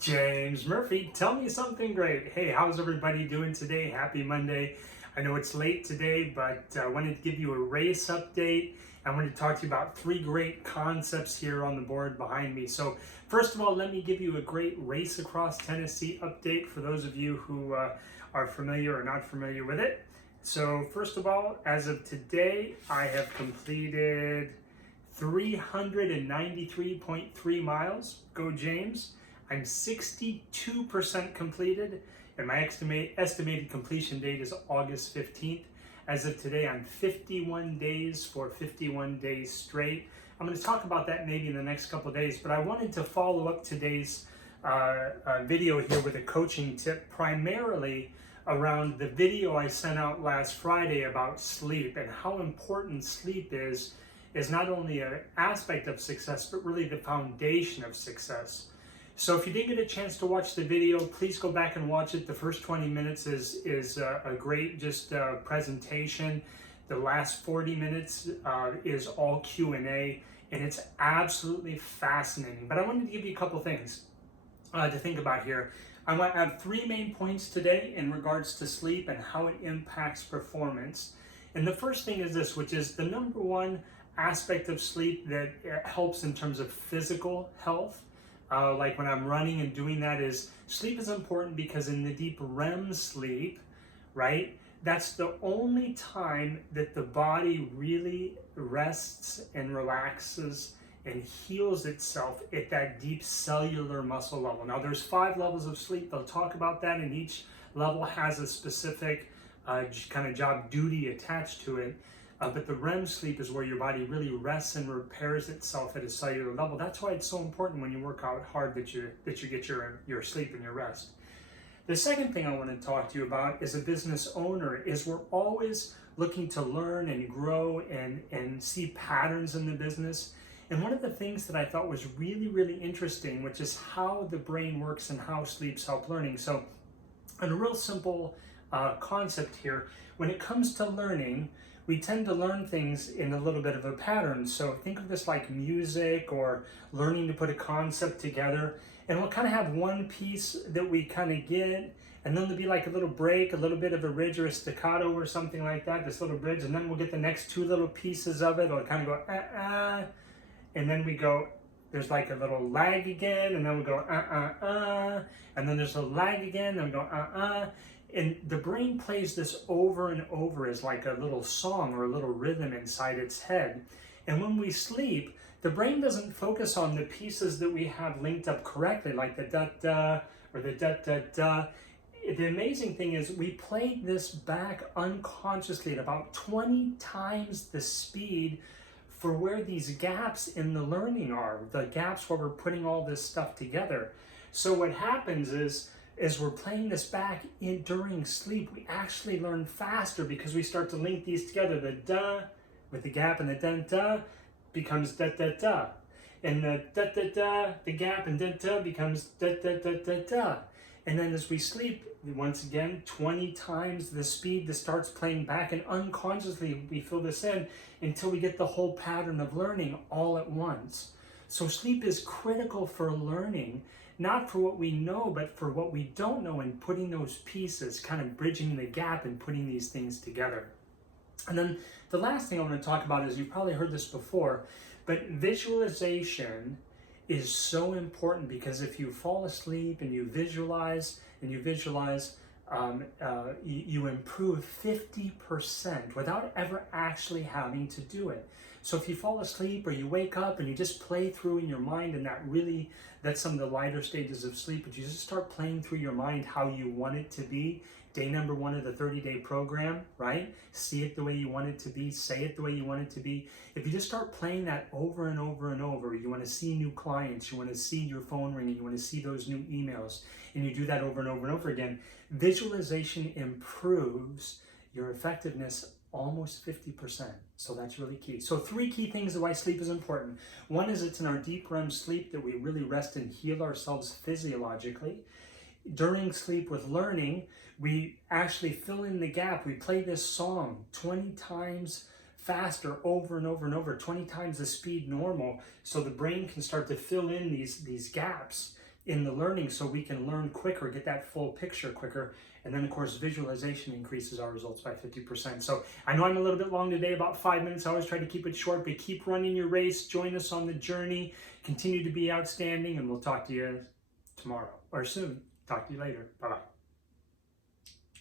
James Murphy, tell me something great. Hey, how's everybody doing today? Happy Monday. I know it's late today, but I wanted to give you a race update. I wanted to talk to you about 3 great concepts here on the board behind me. So first of all, let me give you a great race across Tennessee update for those of you who are familiar or not familiar with it. So first of all, as of today, I have completed 393.3 miles. Go James. I'm 62% completed, and my estimated completion date is August 15th. As of today, I'm 51 days for 51 days straight. I'm going to talk about that maybe in the next couple of days, but I wanted to follow up today's video here with a coaching tip, primarily around the video I sent out last Friday about sleep and how important sleep is not only an aspect of success, but really the foundation of success. So if you didn't get a chance to watch the video, please go back and watch it. The first 20 minutes is a great presentation. The last 40 minutes is all Q&A, and it's absolutely fascinating. But I wanted to give you a couple things to think about here. I want to have 3 main points today in regards to sleep and how it impacts performance. And the first thing is this, which is the number one aspect of sleep that helps in terms of physical health. Like when I'm running and doing that, is sleep is important because in the deep REM sleep, right, that's the only time that the body really rests and relaxes and heals itself at that deep cellular muscle level. Now there's 5 levels of sleep. They'll talk about that, and each level has a specific kind of job duty attached to it. But the REM sleep is where your body really rests and repairs itself at a cellular level. That's why it's so important when you work out hard that you get your sleep and your rest. The second thing I want to talk to you about as a business owner is we're always looking to learn and grow and see patterns in the business. And one of the things that I thought was really, really interesting, which is how the brain works and how sleeps help learning. So a real simple concept here, when it comes to learning, we tend to learn things in a little bit of a pattern. So think of this like music or learning to put a concept together. And we'll kind of have one piece that we kind of get, and then there'll be like a little break, a little bit of a ridge or a staccato or something like that, this little bridge, and then we'll get the next 2 little pieces of it. It'll kind of go, and then we go, there's like a little lag again, and then we go, and then there's a lag again, and we go, And the brain plays this over and over as like a little song or a little rhythm inside its head. And when we sleep, the brain doesn't focus on the pieces that we have linked up correctly, like the da-da or the da-da-da. The amazing thing is we play this back unconsciously at about 20 times the speed for where these gaps in the learning are, the gaps where we're putting all this stuff together. So what happens is, as we're playing this back during sleep, we actually learn faster because we start to link these together. The da with the gap and the da becomes da da da. And the da da da, the gap and da da becomes da da da da da. And then as we sleep, once again, 20 times the speed that starts playing back, and unconsciously we fill this in until we get the whole pattern of learning all at once. So sleep is critical for learning, not for what we know, but for what we don't know, and putting those pieces, kind of bridging the gap and putting these things together. And then the last thing I want to talk about is, you probably heard this before, but visualization is so important, because if you fall asleep and you visualize, you improve 50% without ever actually having to do it. So if you fall asleep or you wake up and you just play through in your mind, and that's some of the lighter stages of sleep, but you just start playing through your mind how you want it to be. Day number 1 of the 30-day program, right? See it the way you want it to be, say it the way you want it to be. If you just start playing that over and over and over, you want to see new clients, you want to see your phone ringing, you want to see those new emails, and you do that over and over and over again, visualization improves your effectiveness almost 50%. So that's really key. So 3 key things of why sleep is important. One is it's in our deep REM sleep that we really rest and heal ourselves physiologically. During sleep with learning, we actually fill in the gap. We play this song 20 times faster over and over and over, 20 times the speed normal, so the brain can start to fill in these gaps in the learning so we can learn quicker, get that full picture quicker. And then of course, visualization increases our results by 50%. So I know I'm a little bit long today, about 5 minutes. I always try to keep it short, but keep running your race. Join us on the journey. Continue to be outstanding, and we'll talk to you tomorrow or soon. Talk to you later. Bye-bye.